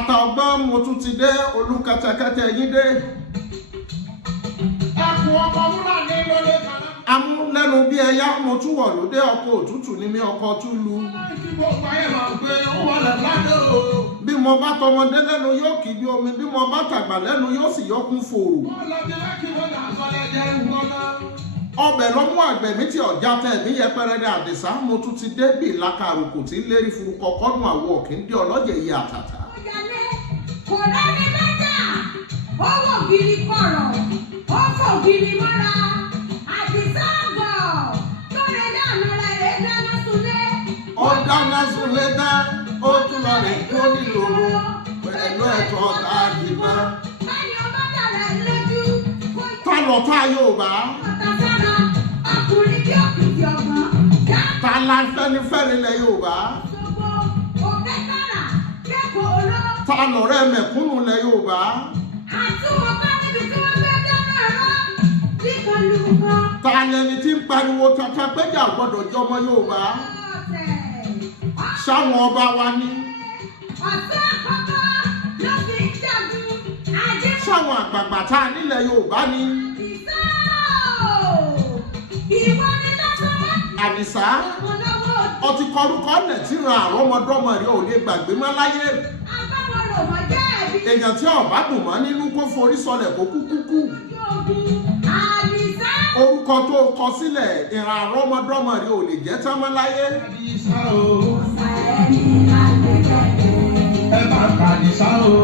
Àpáta ọgbọ́n mo tún ti dé olúkẹtẹkẹtẹ yín dé. Ẹkùn ọkọ̀ múlà ní lóde kan. Amúlẹ́nu bí ẹyá mo tún wọ̀ lóde ọkọ̀ òtútù ní mi ọkọ̀ tún lu. Bí mo bá tọmọdé lẹ́nu yóò kì bí omi, bí mo bá tàgbà lẹ́nu yóò sì yọkún fòrò. Ọbẹ̀ ló mú àgbẹ̀ mi tí ọ̀já tẹ̀ mí yẹpẹrẹ ní Àdìsá mo tún ti dé bí ìlàkà àròkò tí ń lérí furu kọ́kọ́nù àwọ̀ kìndé ọlọ́jẹ̀ yìí àtàtà. Kò rẹ́ni mẹ́ta, ó wò gidi kọ̀rọ̀, ó fò gidi mọ́ra. Àdìsá ọ̀gọ̀ tó lè dáná rẹ̀ dáná sunlé. Ó dáná sunlé dá, ó tún lọ rẹ̀ tó nílòrò pẹ̀lú ẹ̀tọ́ ọ̀tá àdìmọ́. Báyìí ọba dàrá lójú. Ta lọ tá Yorùbá? Ọ̀tàsára ọkùnrin bí òkìkí ọ̀gbọ́n. Ta la Fẹ́nifẹ́re ilẹ̀ Yorùbá? Gbogbo òkè kára kẹ́kọ̀ọ́ oló. Ta lọ̀rẹ́ mẹ̀kúnnù ilẹ̀ Yorùbá? Àtúwọ̀ bá níbi tí wọ́n gbé dáná ẹ̀rọ bí kan lù kan. Ta lẹni tí ń pariwo tata péjà gbọ́dọ̀ jọmọ Yorùbá? Ṣáwọn ọba wa ní? Ọ̀sán àkọ́kọ́ ló fi ń jagun. Ajé Ṣáwọn àgbààgbà tá a nílẹ̀ Yorùbá ní? ìwọ ni lọ́sọ̀rọ̀. Àdìsá, Ọ̀pọ̀lọpọ̀ ọtí kọrúkọ nẹ̀ tí ran àrọ́mọdọ́mọ rẹ̀ ò lè gbàgbé mọ́ láyé. abáwọ̀rọ̀ mọ̀ jẹ́ ẹ̀bí Èèyàn tí ọ̀bá dùn mọ́ nínú kó forí sọlẹ̀ kó kúkú kú. ogun. Àdìsá Orúkọ tó kọ sílẹ̀ ìran àrọ́mọdọ́mọ rẹ̀ ò lè jẹ́ tán mọ́ láyé. Àdìsá o, Sàẹ́ni láti kẹ̀kẹ́. ẹ máa ka Àdìsá o.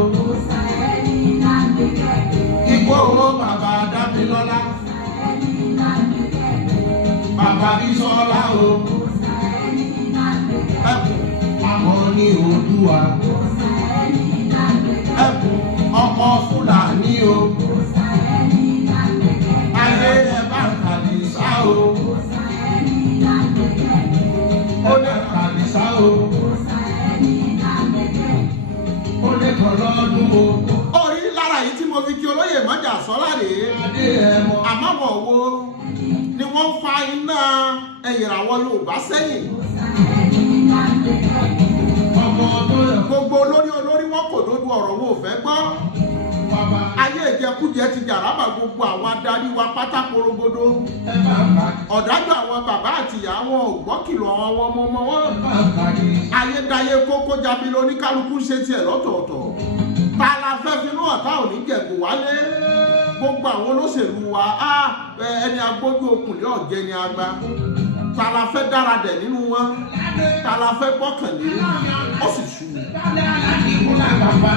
Sàẹ́ni láti kẹ̀kẹ́. Igbó owó bàbá Dámilọ́lá, Sàẹ́ni láti kẹ̀kẹ́. bàbá Bísọ́lá o, Sàẹ́ni láti kẹ̀kẹ́. ẹkùn Àmọ́ ní Oòduà. Sàẹ́ni láti kẹ̀kẹ́. ẹkùn ọkọ̀ Fúlàní o. Sàẹ́ni láti kẹ̀kẹ́. Ayé ẹ bá Àdìsá o, Sàẹ́ni láti kẹ̀kẹ́. ó lè Àdìsá o, Sàẹ́ni láti kẹ̀kẹ́. ó lè kàn lọ́dún o. orí lára yìí tí mo fi kí olóyè mọ́jà sọ́lá rèé. Adé ẹ mọ. Àmọ́ wọ̀ wo ni wọ́n fa iná ẹ̀yìnràwọ̀ Yorùbá sẹ́yìn. Sàẹ́ni láti kẹ̀kẹ́. Ọmọ tó yẹ kó Gbogbo olórí wọn kò dódú ọ̀rọ̀ wo ò fẹ́ gbọ́. bàbá. Ayé ìjẹkújẹ ti jàrábà gbogbo àwọn adarí wa pátá porogodo. Ẹ máa ka. Ọ̀dájú àwọn bàbá àtìyá wọn ò gbọ́ kìlọ̀ àwọn ọmọ wọn. Ẹ máa ka Àdìsá. Ayédáyé kókó jabi lóníkálukú ṣe tiẹ̀ lọ́tọ̀ọ̀tọ̀. Ta la fẹ́ finú ọ̀tá òní jẹ̀bù wálé? Gbogbo àwọn olóṣèlú wa ẹni agbójú okùnlé ọ̀jẹ̀ ni agba. Ta la fẹ́ dára dẹ̀ nínú wọn? Ta la fẹ́ gbọ́kànlé? Ó sì ṣú mi. Lálẹ́ aláàdì kúlà bàbá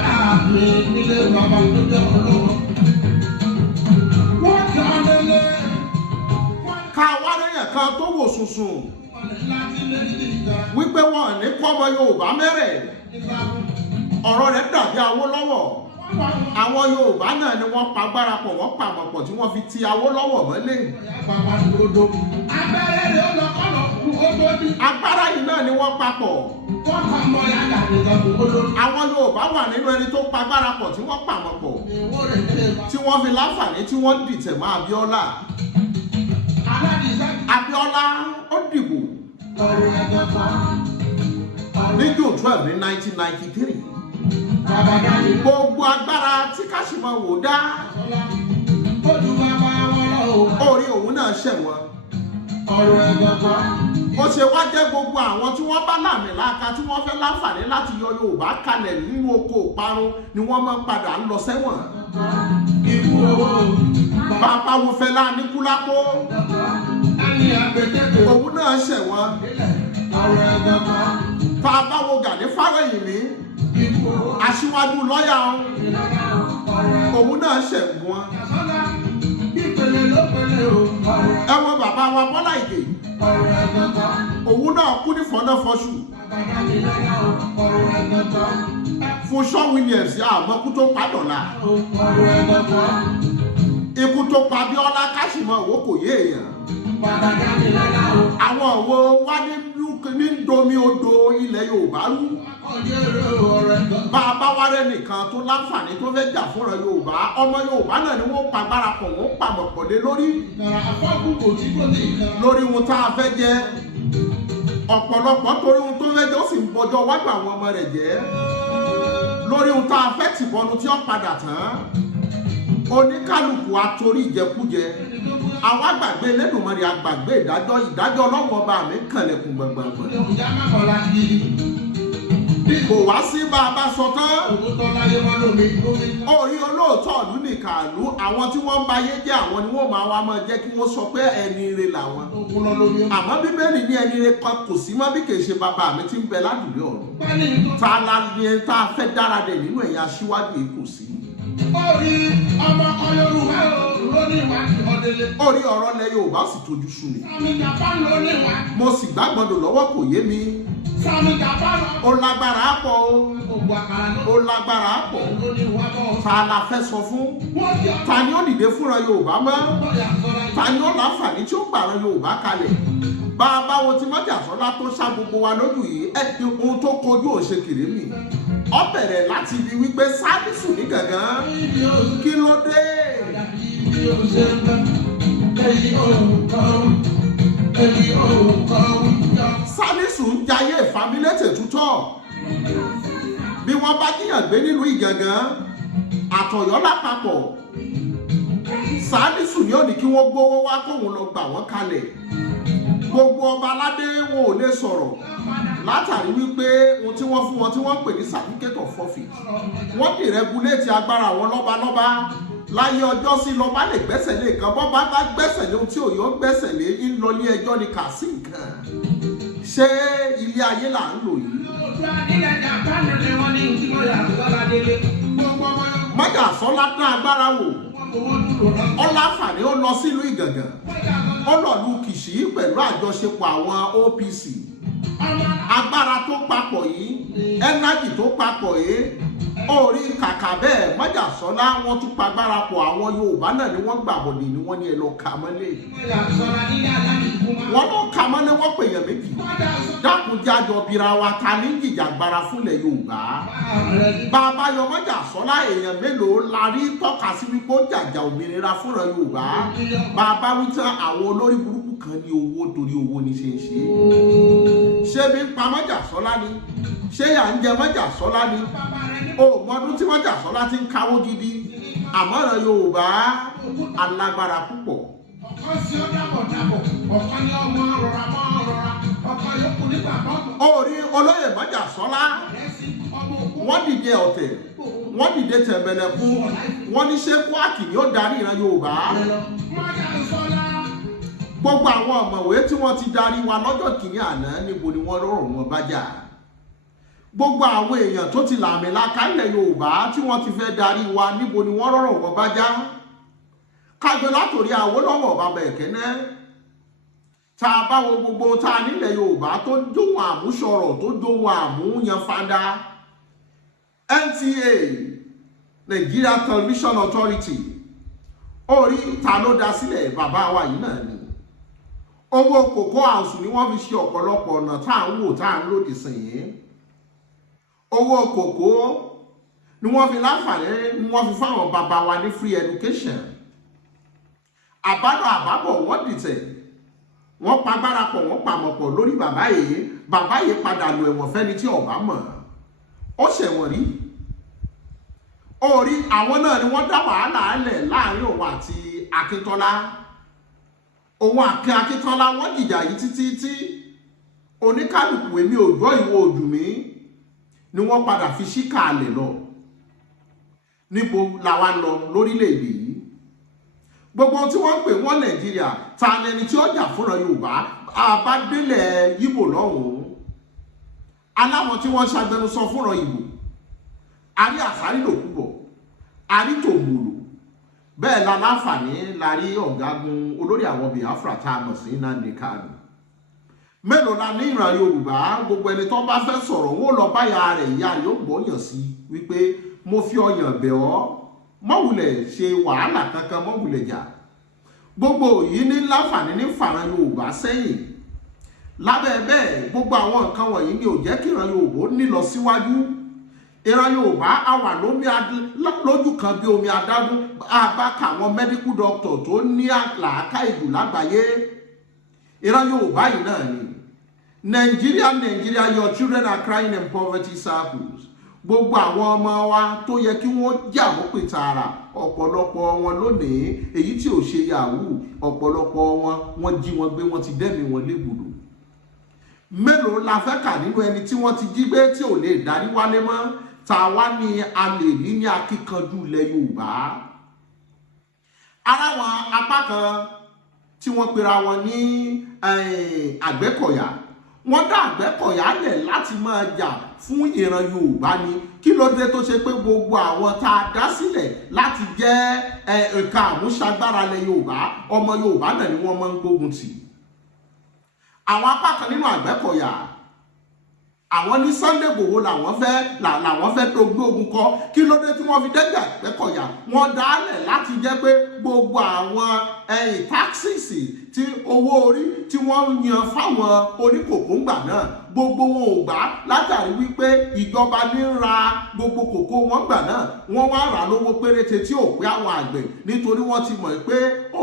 mi nílé bàbá tó jẹ́ olówó. Wọ́n kà á lélẹ̀. Ká wá lẹ́yìn kan tó wò sùnsùn Láti lé ní ìjà. wípé wọn ní kọ́mọ Yorùbá mẹ́rẹ̀. Ọ̀rọ̀ rẹ̀ dàbí Awólọ́wọ̀. Àwọn Yorùbá náà ni wọ́n pagbára pọ̀ wọ́n pàmọ̀pọ̀ tí wọ́n fi ti Awólọ́wọ̀ mọ́lé. Bàbá dòdò. Abẹ́rẹ́ rẹ̀ ó lọ kọ́nà kú ó tó bí. Agbára yìí náà ni wọ́n papọ̀. Wọ́n kà mọ́ yàrá nìkan kú ó lórí. Àwọn Yorùbá wà nínú ẹni tó pagbára pọ̀ tí wọ́n pàmọ̀pọ̀ Ìwọ́n rẹ̀ lè bá. tí wọ́n fi láǹfààní tí wọ́n dìtẹ̀ mọ́ Abíọ́lá. Aládìsá Abíọ́lá ó dìbò ọ̀rọ̀ ẹ̀gbọ́n kan. ní June 12 ní 1993. Bàbá dání. Gbogbo agbára tí Káṣímọ̀ wò dá Sọlá. Ó ju bàbá wọn lọ o. orí òun náà ṣẹ̀wọ̀n. Ọ̀rọ̀ ẹ̀gbọ́n kan. Ó ṣe wá jẹ́ gbogbo àwọn tí wọ́n bá làmìlaka tí wọ́n fẹ́ láǹfààní láti yọ Yorùbá kalẹ̀ nínú oko ìparun ni wọ́n máa ń padà ń lọ sẹ́wọ̀n. Ikú owó. Bàbá wo Fẹlá Aníkúlápó Ẹni àgbẹ̀dẹ́gbẹ̀. òun náà ṣẹ̀wọ̀n. Ọ̀rọ̀ ẹ̀gbọ́n kan. Bàbá wo Gani Fáwẹ́hìnmí Ikú owó. aṣíwájú lọ́yà òun náà ṣẹ̀wọ̀n. Sọlá. Ìpele ló pele o. Ẹ wo bàbá wa Bọ́lá Ìgè Ọ̀rọ̀ ẹ̀gbọ́n kan. òun náà kú ní fọ́nàfọ́ṣù. Bàbá dání lọ́yà o. Ọ̀rọ̀ ẹ̀gbọ́n kan. Fúnṣọ́ Williams àmọ́ kú tó padọ̀la. Ọ̀rọ̀ ẹ̀gbọ́n kan. Ikú tó pa Abíọ́lá Káṣímọ̀ òwò kò yé èèyàn. Bàbá dání lọ́yà o. Àwọn òwò wá ní domi odò ilẹ̀ Yorùbá rú. Bàbá wa rẹ̀ nìkan tó láǹfààní tó fẹ́ jà fúnra Yorùbá ọmọ Yorùbá náà ni wọ́n pagbára pọ̀ wọ́n pàmọ̀pọ̀ lé lórí ohun tá a fẹ́ jẹ. Ọ̀pọ̀lọpọ̀ torí ohun tó fẹ́ jẹ ó sì ń bọjọ́ wájú àwọn ọmọ rẹ̀ jẹ́ lórí ohun tá a fẹ́ tìbọnú tí ó padà tán oníkálukú atorí ìjẹkújẹ àwọn àgbàgbé Elédùmarè àgbàgbé ìdájọ́ Ọlọ́run ọba mi kànlẹ̀kùn gbọ̀ngbọ̀ngbọ̀n kò wá sí bá a bá sọ tán orí olóòótọ́ ìlú nìkàlú àwọn tí wọ́n ń bá yé jẹ́ àwọn ni wọ́n máa jẹ́ kí wọ́n sọ pé ẹni ire làwọn àmọ́ Bíbélì ní ẹni ire kan kò sí mọ́ bí kì í ṣe bàbá mi tí ń bẹ ládùúgbò ọ̀run ta la ni tá a fẹ́ dára dẹ̀ nínú ẹ̀yà aṣíwájú yìí kò sí. Orí ọmọ Yorùbá lónìí wá sí ọdẹlẹ. Orí ọ̀rọ̀ lẹ Yorùbá sì tójú sú mi. Sami Japan lónìí wá. Mo sì gbàgbọ́dọ̀ lọ́wọ́ kò yé mi. Sami Japan lọ. Ó lágbára pọ̀ o. Gbogbo àkàrà náà. Ó lágbára pọ̀. Lónìí wá bọ̀. Ta la fẹ́ sọ fún? Ta ni ó dìde fúnra Yorùbá mọ́? Ta ni ó láǹfààní tí ó gbàrán Yorùbá kalẹ̀? Bàbá wo ti Májàsọ́lá tó ṣá gbogbo wa lójú yìí ohun tó kojú òṣèkèrè mi. Ó bẹ̀rẹ̀ láti ibi wípé Sádísù ní gàngán kí ló dé? Sádísù ń jayé ìfamílétè tútọ́ bí wọ́n bá jíyàn gbé nílùú Ìgàngán àtọ̀yọ́ lápapọ̀ Sádísù ni ó ní kí wọ́n gbówó wá kóun lọ gbà wọ́n kalẹ̀ gbogbo ọba aládé wọn ò lè sọ̀rọ̀ látàrí wípé ohun tí wọ́n fún wọn tí wọ́n pè ní certificate of forfeit wọ́n dì rẹ́gúléètì agbára àwọn lọ́balọ́ba láyé ọjọ́ sí lọ́ba lè gbẹ́sẹ̀ lé nǹkan bọ́ bá gbẹ́sẹ̀ lé ohun tí òyò gbẹ́sẹ̀ lé ń lọ ní ẹjọ́ ní kà sí nǹkan ṣé ilé ayé là ń lò yìí. Májàsọ́lá dá agbára wò ọláfàní ó lọ sílùú Ìgàngán ó lọ lu Kìṣí pẹ̀lú àjọṣepọ̀ àwọn OPC agbára tó papọ̀ yìí ẹnájì tó papọ̀ yìí orí kàkà bẹ́ẹ̀ Májàsọ́lá wọ́n tún pagbára pọ̀ àwọn Yorùbá náà ni wọ́n gbàbọ̀dé ni wọ́n ní ẹ lọ kà mọ́lé wọ́n lọ kà mọ́lé wọ́n pèèyàn méjì dákunjájọ bira wa ta ní jìjàgbara fúnlẹ̀ Yorùbá bàbá yọ Májàsọ́lá èèyàn mélòó la rí tọ́ka sí wípé ó jàjà òmìnira fúnra Yorùbá bàbá wí tán àwọn olórí burúkú kan ní owó torí owó ní ṣe ń ṣe bí ń pa Májàsọ́lá ni ṣé yà ń jẹ Májàsọ́lá ni o mọdún tí Májàsọ́lá ti ń káwó gidi àmọ́ràn Yorùbá alágbára púpọ̀. Ọkọ sí ó dábọ̀ ọkọ ní ọmọ rọra ọkọ yòókù nígbà bọ́ọ̀bù. Orí olóyè Májàsọ́lá wọ́n dìde ọ̀tẹ̀ wọ́n dìde tẹ̀m̀bẹ̀lẹ̀kú wọ́n ní ṣé Kwaki ni ó darí ìran Yorùbá. Gbogbo àwọn ọ̀mọ̀wé tí wọ́n ti darí wa lọ́jọ́ kìíní àná níbo ni wọ́n rọrùn wọn bá jà. Gbogbo àwọn èèyàn tó ti làmìlaka ilẹ̀ Yorùbá tí wọ́n ti fẹ́ darí wa níbo ni wọ́n rọrùn wọn bá já. Kájọ látòrí Awólọ́wọ̀ bàbá Ẹ̀kẹ́nẹ́ tá a bá wo gbogbo tá a nílẹ̀ Yorùbá tó dóhun àmúṣọrọ̀ tó dóhun àmúyanfanda NTA Nigeria Television Authority orí ta ló dá sílẹ̀ bàbá wa yìí náà ni owó kòkó àwùsù ni wọ́n fi ṣe ọ̀pọ̀lọpọ̀ ọ̀nà tá à ń wò tá à ń lòdì sìn yìí owó kòkó ni wọ́n fi láǹfààní ni wọ́n fi fáwọn bàbá wa ní free education àbálọ àbábọ̀ wọ́n dìtẹ̀ wọ́n pagbára pọ̀ wọ́n pàmọ̀ pọ̀ lórí bàbá yìí padà lọ ẹ̀wọ̀n fẹ́ni tí ọ̀bá mọ̀ ó ṣẹ̀wọ̀n rí orí àwọn náà ni wọ́n dá wàhálà alẹ̀ láàrin òun àti Akíntọ́lá òun àti Akíntọ́lá wọ́n jìjà yìí títí tí oníkálùkù èmi òjò ìwọ òjù mi ni wọ́n padà fi ṣíkà alẹ̀ lọ níbo làwa lọ lórílẹ̀-èdè yìí gbogbo tí wọ́n ń pè wọ́n Nàìjíríà ta lẹni tí ó jà fúnra Yorùbá àbádélẹ̀ Ìgbò lọ́hùn-ún aláwọn tí wọ́n ṣagbẹnusọ fúnra Ìgbò àrí àsárí lòkúbọ̀ àrí tòmùlò bẹ́ẹ̀ la láǹfààní la rí ọ̀gágun olórí àwọn Biafra tá a mọ̀ sí Nnamdi Kanu mélòó la ní ìran Yorùbá gbogbo ẹni tó bá fẹ́ sọ̀rọ̀ wọn ò lọ báyà rẹ̀ ìyá rẹ̀ ó gbọ́yàn sí wípé mo fi ọyàn bẹ̀ ọ́ mọ́wùlẹ̀ ṣe wàhálà kankan mọ́wùlẹ̀ jà gbogbo yìí ní láǹfààní ní fàràn Yorùbá sẹ́yìn lábẹ́ bẹ́ẹ̀ gbogbo àwọn nǹkan wọ̀nyí ni ò jẹ́ kí ìran Yorùbá ní lọ síwájú ìran Yorùbá á wà lójú kan bí omi adágún àbáka àwọn medical doctor tó ní àlàáká ìlú lágbàáyé ìran Yorùbá yìí náà ni Nigeria your children are crying in poverty circles gbogbo àwọn ọmọ wa tó yẹ kí wọ́n jà wọ́n pè tààrà ọ̀pọ̀lọpọ̀ wọn lónìí èyí tí ò ṣe yahoo ọ̀pọ̀lọpọ̀ wọn jí wọn gbé wọn ti dẹ́mi wọn légbodò. Mélòó la fẹ́ kà nínú ẹni tí wọ́n ti jí gbé tí ò lè darí wálé mọ́ tá a wá ní a lè ní ní akíkanjú ilẹ̀ Yorùbá. Ara wọn apá kan tí wọ́n pera wọn ní Àgbẹ̀kọ̀yà wọ́n dá Àgbẹ̀kọ̀yà lẹ̀ láti máa jà fún ìran Yorùbá ni. Kí ló dé tó ṣe pé gbogbo àwọn tá a dá sílẹ̀ láti jẹ́ ẹ̀ka àmúṣagbára ilẹ̀ Yorùbá ọmọ Yorùbá náà ni wọ́n máa ń gbógun tì. Àwọn apá kan nínú Àgbẹ̀kọ̀yà àwọn ní Sunday Igboho làwọn fẹ́ dogbó ogun kọ. Kí ló dé tí wọ́n fi dẹ́gbẹ̀ Àgbẹ̀kọ̀yà wọ́n dálẹ̀ láti jẹ́ pé gbogbo àwọn taxes tí owó orí tí wọ́n yan fáwọn oníkòkó ńgbà náà gbogbo wọn ò gbà látàrí wípé ìjọba ní ra gbogbo kòkó wọn gbà náà wọ́n wá rà lówó péréte tí ò pé àwọn àgbẹ̀ nítorí wọ́n ti mọ̀ pé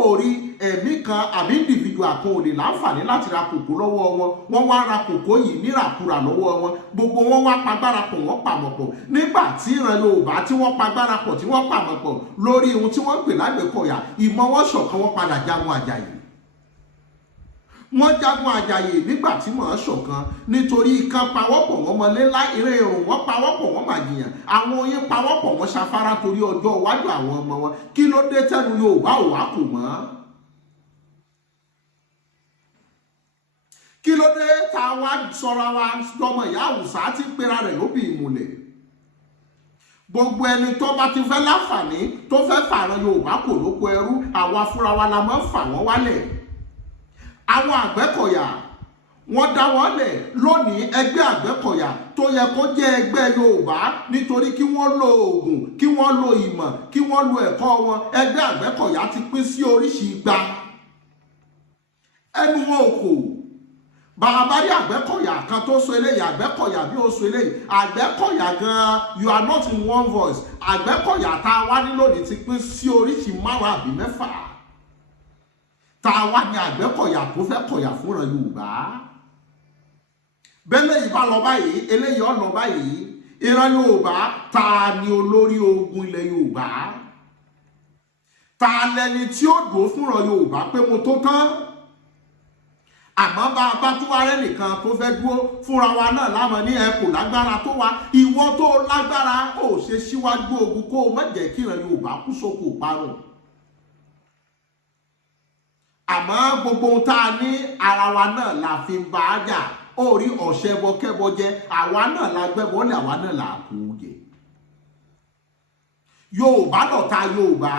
orí ẹ̀mí kan àbí individual kan ò lè láǹfààní láti ra kòkó lọ́wọ́ wọn wọ́n wá ra kòkó yìí níràkúrà lọ́wọ́ wọn gbogbo wọn wá pagbára pọ̀ wọ́n pàmọ̀ pọ̀ nígbà tí ìran Yorùbá tí wọ́n pagbára pọ̀ tí wọ́n pàmọ̀ pọ̀ lórí ohun tí wọ́n pè lágbẹ̀kọ̀yà ìmọ̀ wọn ṣọ̀kan wọ́n padà jagun àjàyè. Wọ́n jagun àjàyè nígbà tí mọ̀ ọ́n ṣọ̀kan nítorí ikán pawọ́pọ̀ wọn mọ́lé ńlá eré irun wọn pawọ́pọ̀ wọn màjìyàn àwọn oyin pawọ́pọ̀ wọn ṣafárá torí ọjọ́ iwájú àwọn ọmọ wọn. Kí ló dé tẹ́nu Yorùbá ò wá kò mọ́? Kí ló dé tá a wá sọra wa lọ́mọ ìyá Àwùsá tí ń pera rẹ̀ lóbi ìmùlẹ̀? Gbogbo ẹni tó bá ti fẹ́ láǹfààní tó fẹ́ fààràn Yorùbá kò lóko ẹrú àwa fúnra wa la máa ń fà wọ́n wálẹ̀. Àwọn Àgbẹ̀kọ̀yà wọ́n dá wọn lẹ̀ lónìí ẹgbẹ́ Àgbẹ̀kọ̀yà tó yẹ kó jẹ́ ẹgbẹ́ Yorùbá nítorí kí wọ́n lo oògùn kí wọ́n lo ìmọ̀ kí wọ́n lo ẹ̀kọ́ wọn ẹgbẹ́ Àgbẹ̀kọ̀yà ti pín sí oríṣi igba. Ẹnu wọn ò kò bàbá rí Àgbẹ̀kọ̀yà kan tó so eléyìí Àgbẹ̀kọ̀yà bí ó so eléyìí Àgbẹ̀kọ̀yà gan you are not in one voice. Àgbẹ̀kọ̀yà tá a wá ní lónìí ti pín sí oríṣi 5 àbí 6. Tá a wá ní Àgbẹ̀kọ̀yà tó fẹ́ kọ̀yà fúnra Yorùbá. Bẹ́lẹ̀ yìí bá lọ báyìí eléyìí ó lọ báyìí ìran Yorùbá ta ni olórí ogun ilẹ̀ Yorùbá? Ta lẹni tí ó dúró fúnra Yorùbá pé mo tó tán? Àmọ́ bá a bá tún wá rẹ́ nìkan tó fẹ́ dúró fúnra wa náà lámọ̀ ní ẹ kò lágbára tó wa ìwọ tó lágbára ó ṣe síwájú ogun kó o má jẹ́ kí ìran Yorùbá kú sóko parun. Àmọ́ gbogbo ohun tá a ní ara wa náà la fi ń bá a jà orí ọ̀ṣẹ́ bọ́kẹ́bọ jẹ́ àwa náà la gbẹ́bọ́ lé àwa náà là kú jẹ. Yorùbá lọ̀tá Yorùbá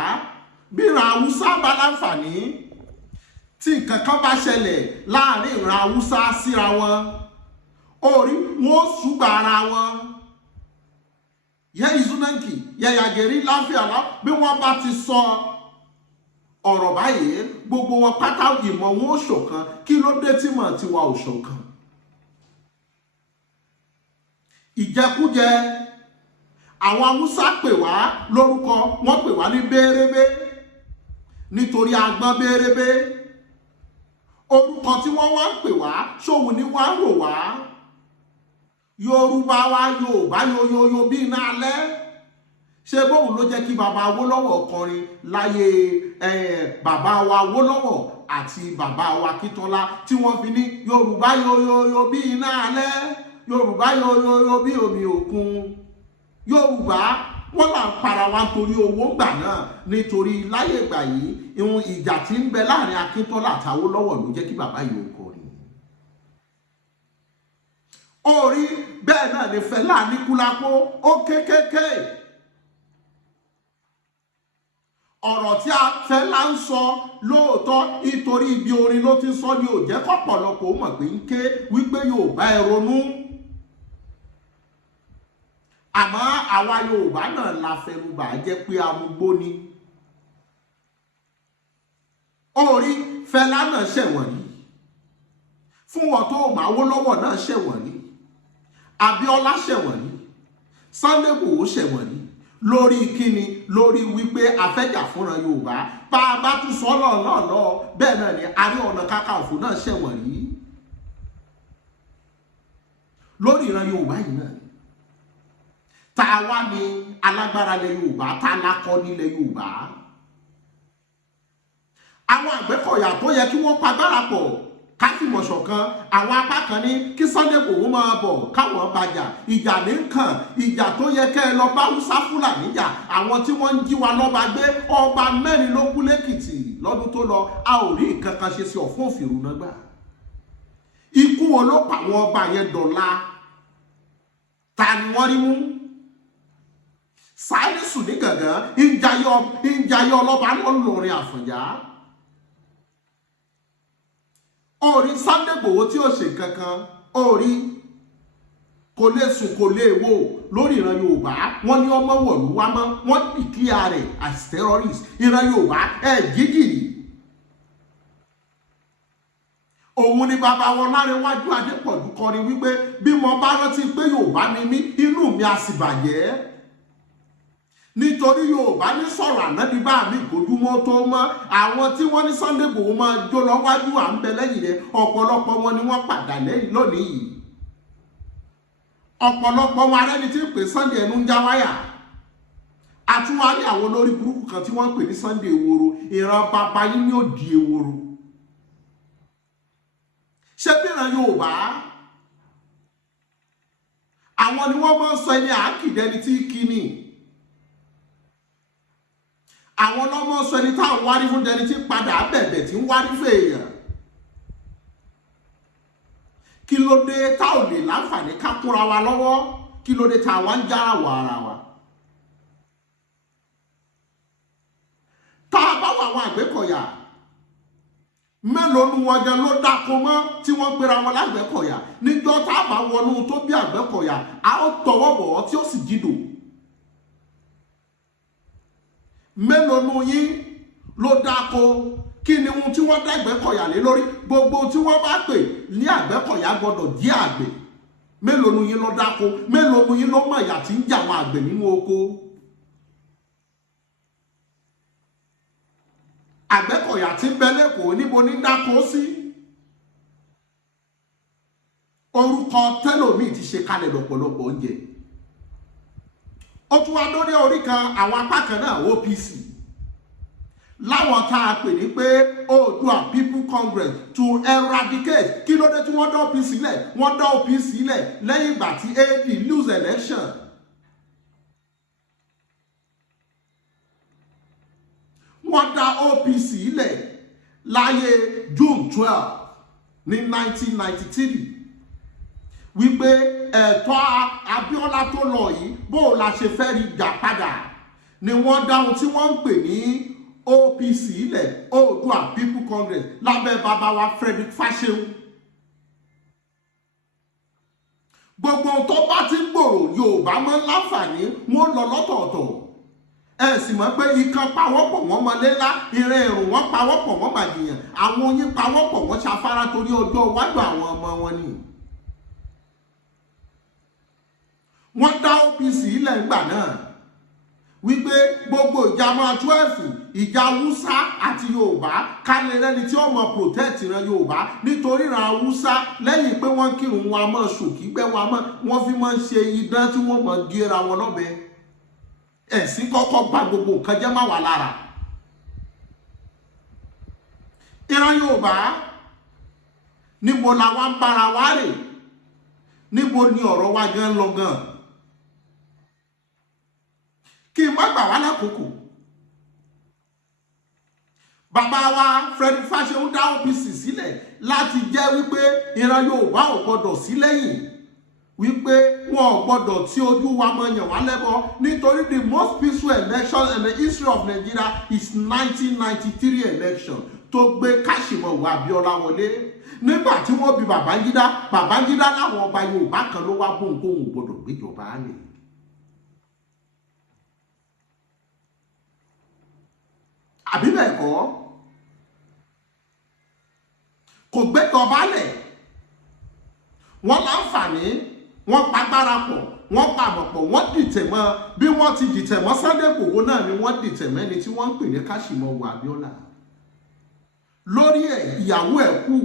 bí ìran Haúsá bá láǹfààní tí nǹkan kan bá ṣẹlẹ̀ láàrin ìran Haúsá síra wọn orí wọn ó ṣùgbà ara wọn yẹ ìzúnáǹkì yẹyàgẹ̀rí láfíàlá bí wọ́n bá ti sọ ọ̀rọ̀ báyìí gbogbo wọn pátá ìmọ̀ wọn ó ṣọ̀kan kí ló dé tí mọ̀ tiwa ò ṣọ̀kan. Ìjẹkújẹ àwọn Haúsá pè wá lórúkọ wọ́n pè wá ní bérébé nítorí agbọ́n bérébé orúkọ tí wọ́n wá ń pè wá ṣòwò ní wá rò wá Yorùbá wa Yorùbá yoyoyo bí iná alẹ́ ṣé bóun ló jẹ́ kí bàbá Awólọ́wọ̀ kọrin láyé bàbá wa Awólọ́wọ̀ àti bàbá wa Akíntọ́lá tí wọ́n fi ní Yorùbá yoyoyo bí iná alẹ́ Yorùbá yoyoyo bí omi òkun Yorùbá wọ́n là ń para wa torí owó gbà náà nítorí láyé ìgbà yìí ìhun ìjà tí ń bẹ láàrin Akíntọ́lá àti Awólọ́wọ̀ ló jẹ́ kí bàbá yìí ó kọrin. Orí bẹ́ẹ̀ náà ni Fẹlá Aníkúlápó ó kékéké ọ̀rọ̀ tí a Fẹlá ń sọ lóòótọ́ nítorí ibi orin ló ti sọ ní ò jẹ́ kọ́pọ̀lọpọ̀ mọ̀ pé ń ké wípé Yorùbá ẹ ronú. Àmọ́ àwa Yorùbá náà la fẹnubà jẹ́ pé amúgbó ni. Orí Fẹlá náà ṣẹ̀wọ̀n rí fún wọn tó Awólọ́wọ̀ náà ṣẹ̀wọ̀n rí Abíọ́lá ṣẹ̀wọ̀n rí Sunday Igboho ṣẹ̀wọ̀n rí lórí kíni lórí wípé afẹ́jà fúnra Yorùbá bá a bá tún sọ lọ́ọ̀lọ́ọ̀lọ́ bẹ́ẹ̀ náà ni Ààrẹ Ọ̀nà Kakanfò náà ṣẹ̀wọ̀n rí lórí ìran Yorùbá yìí náà. tá a wá ní alágbára ilẹ̀ Yorùbá tá a lákọ nílẹ̀ Yorùbá. Àwọn Àgbẹ̀kọ̀yà tó yẹ kí wọ́n pagbára pọ̀ káfíìmọ̀ ṣọ̀kan, àwọn apá kan ní kí Sunday Igboho máa bọ̀ káwọn bàjà, ìjà ní kàn, ìjà tó yẹ kẹ́ ẹ lọ bá Hausa Fúlàní jà, àwọn tí wọ́n ń jí wa lọ́ba gbé, ọba 4 ló kú lẹ́kìtì lọ́dún tó lọ, a ò rí nǹkan kan ṣe sí ọ̀fún òfìrú náà gbà. Ikú wo ló pa àwọn ọba yẹn dọ̀la? Ta ni wọ́n rí mú? Sáyẹ́sù ní gàngán ìjayé ọlọ́ba lọ́lọ́rin Àfọ̀njá. Orí Sunday Igboho tí ó ṣe kankan, orí kò lè sùn kò lè wò lórí ìran Yorùbá. Wọ́n ní ọmọ wọ̀lú wá mọ́, wọ́n declare rẹ̀ as terrorist. Ìran Yorùbá jígìrì. Òun ni bàbá wọn Lárẹ̀wájú Adépọ̀jù kọrin wípé bí mo bá rántí pé Yorùbá ni mí, inú mi á sì bàjẹ́. Nítorí Yorùbá ní sọ̀rọ̀ ànábì bá mi ìgòdúmọ́ tó mọ́. Àwọn tí wọ́n ní Sunday Igboho máa jó lọ wájú à ń bẹ lẹ́yìn rẹ̀, ọ̀pọ̀lọpọ̀ wọn ni wọ́n padà lẹ́yìn lónìí yìí. Ọ̀pọ̀lọpọ̀ wọn arẹ́ni tí ń pè Sunday ẹnu ń já wáyà. Àtúwárí àwọn olórí burúkú kan tí wọ́n ń pè ní Sunday Eworo, ìran bàbá yín ní òdì Eworo. Ṣé bí ìran Yorùbá àwọn ni wọ́n máa ń sọ ẹni àákìdẹni tí kí ni? Àwọn ọlọ́mọ sọ ẹni táwọn wárí fún dẹni tí padà bẹ̀bẹ̀ tí ń wárí fún èèyàn. Kí ló dé tá ò lè láǹfààní ká kúnra wa lọ́wọ́? Kí ló dé tá a wá ń jára wọ ara wa? Tá a bá wà àwọn Àgbẹ̀kọ̀yà, mélòó nu wọn gan ló dáko mọ́ tí wọ́n pera wọn lágbẹ̀kọ̀yà? Níjọ́ tá a bá wọnú tó bí Àgbẹ̀kọ̀yà, a ó tọwọ́ bọ̀ ọ́ tí ó sì jìdò. Mélòó nu yín ló dáko? Kí ni ohun tí wọ́n dá Àgbẹ̀kọ̀yà lé lórí? Gbogbo tí wọ́n bá pè ní Àgbẹ̀kọ̀yà gbọ́dọ̀ jẹ́ àgbẹ̀. Mélòó nu yín ló dáko? Mélòó nu yín ló mọ̀ ìyà tí ń jà àwọn àgbẹ̀ nínú oko? Àgbẹ̀kọ̀yà tí ń bẹ lẹ́kọ̀ọ́ níbo ní dáko sí? Orúkọ tẹ́lòmíì ti ṣe kalẹ̀ lọ́pọ̀lọpọ̀ oúnjẹ. Ó tún wá lórí orí kan àwọn apá kan náà OPC. Láwọn tá a pè ní pé Oòduà People Congress to eradicate. Kí ló dé tí wọ́n dá OPC lẹ̀? Wọ́n dá OPC lẹ̀ lẹ́yìn ìgbà tí AD lose election. Wọ́n dá OPC lẹ̀ láyé June 12 ní 1993. Wípé ẹ̀tọ́ Abíọ́lá tó lọ yìí bó la ṣe fẹ́ rí gbà padà, ni wọ́n dáhùn tí wọ́n ń pè ní OPC ilẹ̀, Oòduà People Congress, lábẹ́ bàbá wa Frederick Fáṣẹ̀hùn. Gbogbo tó bá ti ń gbòòrò Yorùbá mọ́ láǹfààní wọ́n lọ lọ́tọ̀ọ̀tọ̀. Ẹ sì mọ̀ pé ikán pawọ́pọ̀ wọ́n mọlélá, ìrìn ẹ̀rùn wọ́n pawọ́pọ̀ wọ́n màdìyàn, àwọn oyin pawọ́pọ̀ wọ́n ṣafárá torí ọjọ́ iwájú àwọn ọmọ wọn ni. Wọ́n dá OPC ilẹ̀ ńgbà náà wípé gbogbo ìjà máa 12 ìjà Hausa àti Yorùbá kálẹ̀ lẹ́ni tí ó mọ̀ protect ìran Yorùbá, nítorí ìran Hausa lẹ́yìn pé wọ́n kírun wọn a mọ̀ ṣòkígbẹ́ wọ́n fi máa ń ṣe idán tí wọ́n mọ̀ gẹ́ra wọn lọ́bẹ. Ẹ̀sìn kọ́kọ́ gba gbogbo nǹkan jẹ́ má wà lára. Ìran Yorùbá níbo làwa ń bára wa rè? Níbo ni ọ̀rọ̀ wa gan lọ gan? Kí n má gbà wá lákòókò. Bàbá wa Frederick Fáṣẹ̀hùn dá OPC sílẹ̀ láti jẹ́ wípé ìran Yorùbá ò gbọdọ̀ sí lẹ́yìn, wípé wọn ò gbọdọ̀ tí ojú wa mọ̀ yàn wá lẹ́bọ, nítorí the most peaceful election in the history of Nigeria is 1993 election tó gbé Káṣímọ̀wò Abíọ́lá wọlé. Nígbà tí wọ́n bi Babangida láwọn ọba Yorùbá kan ló wá bóun kóun ò gbọdọ̀ gbéjọba lẹ̀. Àbí bẹ́ẹ̀ kọ́? Kò gbéjọba lẹ̀. Wọ́n láǹfààní, wọ́n pagbára pọ̀, wọ́n pàmọ̀ pọ̀, wọ́n dìtẹ̀ mọ́. Bí wọ́n ti dìtẹ̀ mọ́ Sunday Igboho náà ni wọ́n dìtẹ̀ mọ́ ẹni tí wọ́n ń pè ní Káṣímọ̀wò Abíọ́lá. Lórí ẹ̀ ìyàwó ẹ̀ kú,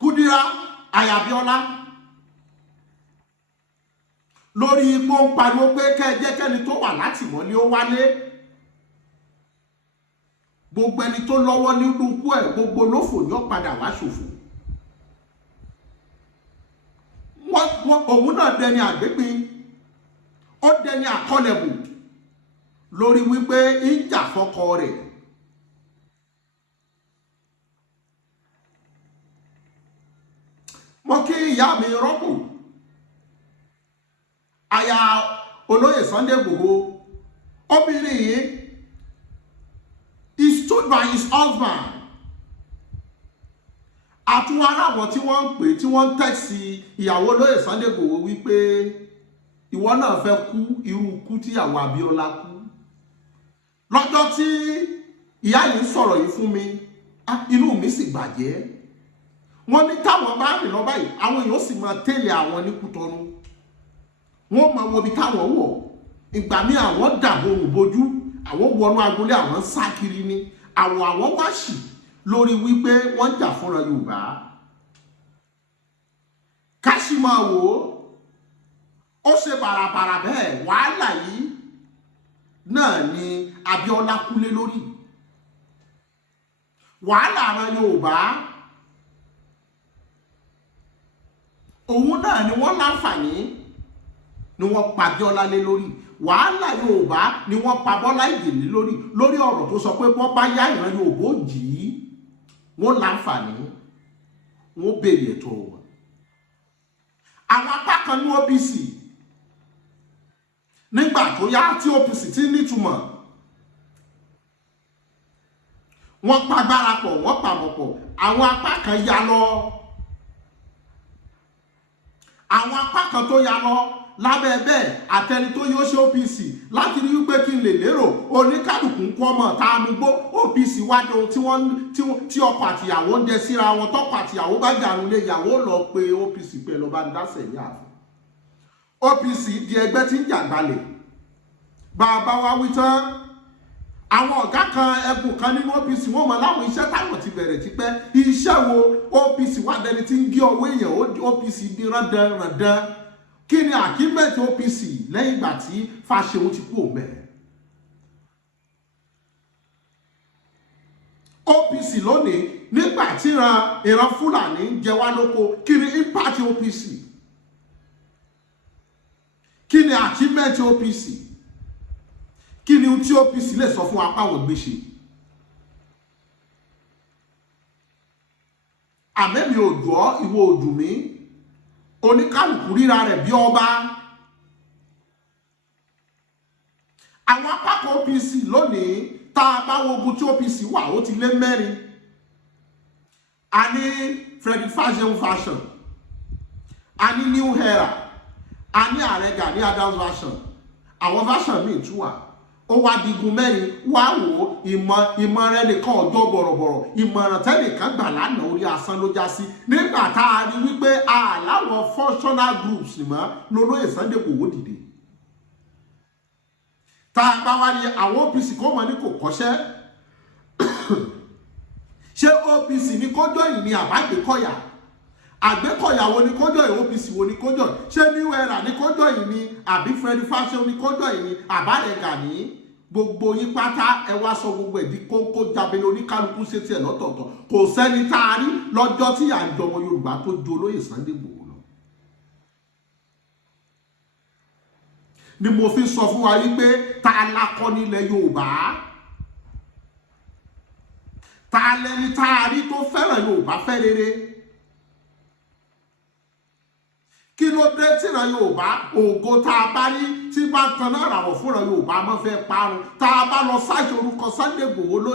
Kúdírá Ayabíọ́lá. lórí ipò ń pariwo pé kẹ́ẹ̀jẹ́ kẹ́ni tó wà látìmọ́lé ó wálé. Gbogbo ẹni tó lọ́wọ́ nínú ikú ẹ̀ gbogbo lófò yọ padà wá ṣòfò. Òun náà dẹni àgbégbin, ó dẹni àkọlẹ̀bù lórí wípé ń jà fọ́kọ rẹ̀. Mo kí ìyá mi rọ́pò aya olóyè Sunday Igboho. Obìnrin yìí, he stood by his husband. Àtúwọ́ aráwọ̀ tí wọ́n ń pè tí wọ́n ń tẹ̀sí ìyàwó olóyè Sunday Igboho wípé ìwọ náà fẹ́ kú irú ikú tíyàwó Abíọ́lá kú. Lọ́jọ́ tí ìyá yìí ń sọ̀rọ̀ yìí fún mi, inú mi sì bàjẹ́. Wọ́n ní táwọn bá rìn lọ báyìí àwọn èèyàn sì máa tẹ̀lé àwọn ní Kútọ́nù. Wọ́n máa wo ibi táwọn wọ̀. Ìgbà míì àwọn dàbò òrùbojú, àwọn wọnú agbolé àwọn sá kiri ni. Àwọn wá ṣì lórí wípé wọ́n jà fúnra Yorùbá. Ká sì máa wò ó ṣe bàràbàrà bẹ́ẹ̀. Wàhálà yìí náà ni Abíọ́lá kúlé lórí. Wàhálà àwọn Yorùbá òun náà ni wọ́n láǹfààní ni wọ́n pa Abíọ́lá lé lórí. Wàhálà Yorùbá ni wọ́n pa Bọ́lá Ìgè lé lórí ọ̀rọ̀ tó sọ pé bọ́ bá yá ìran Yorùbá ò jì í, wọ́n láǹfààní wọ́n béèrè ẹ̀tọ́ wọn. Àwọn apá kan ní OPC nígbà tó yá tí OPC ti nítumọ̀, wọ́n pagbára pọ̀, wọ́n pàmọ̀ pọ̀. Àwọn apá kan ya lọ, àwọn apá kan tó ya lọ lábẹ́ bẹ́ẹ̀ àtẹni tó yóò ṣe OPC láti rí wípé kí n lè lérò oníkálùkù ń kọ́ mọ̀ tá a mú gbó. OPC wá ní ohun tí ọkọ àtìyàwó ń jẹ síra wọn. Tọkọ àtìyàwó bá jà nílé, ìyàwó lọ pé OPC pé lọ bá ń dásẹ̀ ní àfọ. OPC di ẹgbẹ́ tí ń jà gbalẹ̀. Bàbá wa wí tán, àwọn ọ̀gá kan ẹkùn kan nínú OPC wọ́n mọ̀ láwọn iṣẹ́ táwọn ti bẹ̀rẹ̀ tipẹ́. Iṣẹ́ wo OPC wà dẹni tí ń gé ọwọ́ èèyàn, OPC di rándanrandan. Kí ni àkímẹ́tì OPC lẹ́yìn ìgbà tí Fáṣẹ̀hùn ti kú òmẹ́? OPC lónìí nígbà tí ìran Fúlàní ń jẹ wá lóko, kí ni impact OPC? Kí ni àkímẹ́tì OPC? Kí ni ohun tí OPC lè sọ fún apá wọn gbéṣe? Àmẹ́mi ò jọ́, ìwọ ò dùn mí. Oníkálùkù ríra rẹ̀ bí ọba. Àwọn apákan OPC lónìí tá a bá wo ogun tí OPC wà ó ti lé mẹ́rin. A ní Frederick Fáṣẹ̀hùn version, a ní New Era, a ní Ààrẹ Gani Adams version, àwọn version míì tún wà. Ó wá digun mẹ́rin. Wá wò ìmọ̀ràn ẹnìkan ọjọ́ bọ̀rọ̀bọ̀rọ̀, ìmọ̀ràn tẹ́nìkan gbà lánàá orí asán ló já sí. Nígbà tá a rí wípé aláwọ̀ functional groups mọ́ lólóyè Sunday Igboho dìde. Tá a bá wá ní àwọn OPC kó mọ̀ ní kò kọ́ṣẹ́. Ṣé OPC ní kójọ́ yìí ni àbágbékọ̀yà? Àgbékọ̀yà wo ni kójọ́ yìí? OPC wo ni kójọ́? Ṣé New Era ní kójọ́ yìí ni àbí Frederick Fáṣẹ̀hùn ní kójọ́ yìí ni àbárẹ̀ Gani? Gbogbo yín pátá ẹ wá sọ gbogbo ẹ̀dí kókó jábẹ́lẹ́ oníkálukú ṣe tiẹ̀ lọ́tọ̀ọ̀tọ̀. Kò sẹ́ni tá a rí lọ́jọ́ tí àjọmọ Yorùbá tó ju olóyè Sunday Igboho lọ. Ni mo fi sọ fún wa wípé ta la kọ́ nílẹ̀ Yorùbá? Ta lẹni tá a rí tó fẹ́ràn Yorùbá fẹ́ rere? Kí ló dé tí ìran Yorùbá ògo tá a bá ní tí bá tan náà ràwọ̀ fúnra Yorùbá máa fẹ́ parun? Tá a bá lọ sáàjì orúkọ Sunday Igboho lónìí.